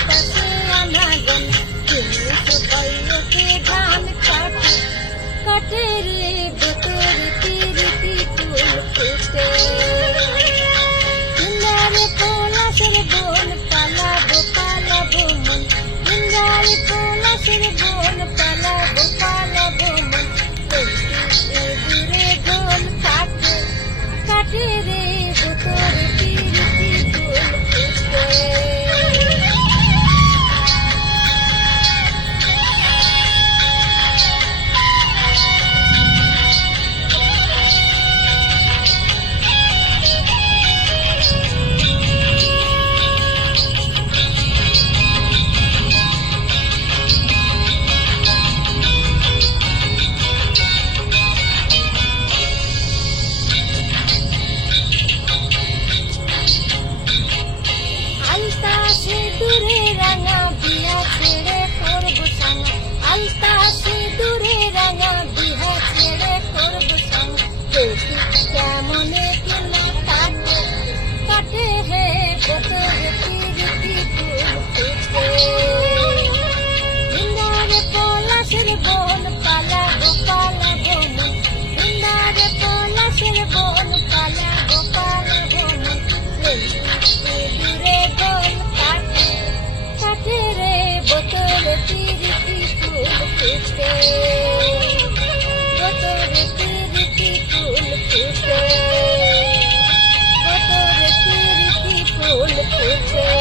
পাশে আনাগন কিনছে বয়সে ধান কাটে কাটে রে ভেতরে তিরিতি ফুল ফুটে ইন্দ্রারে পলাশের বন পালাবো পালাবো মন ইন্দ্রারে পলাশের বন পালাবো পালাবো মন দূরে গোল কাটে কাটে রে ভেতরে তিরিতি ফুল ফুটে আলতা সিঁদুরে রাঙা বিহা ছেড়ে করবো সাঙ্গা আলতা সিঁদুরে রাঙা বিহা ছেড়ে করবো সাঙ্গা দেখি কেমনে কিনা কাটে কাটে হে ভেতরে তিরিতি ফুল ফুটে ইন্দ্রারে পলাশের বন পালাবো পালাবো মন ইন্দ্রারে পলাশের বন পালাবো পালাবো মন দূরে গোল কাটে কাটে রে বোতলে তিরিতি ফুল ফুটে বোতলে তিরিতি ফুল ফুটে বোতলে তিরিতি ফুল ফুটে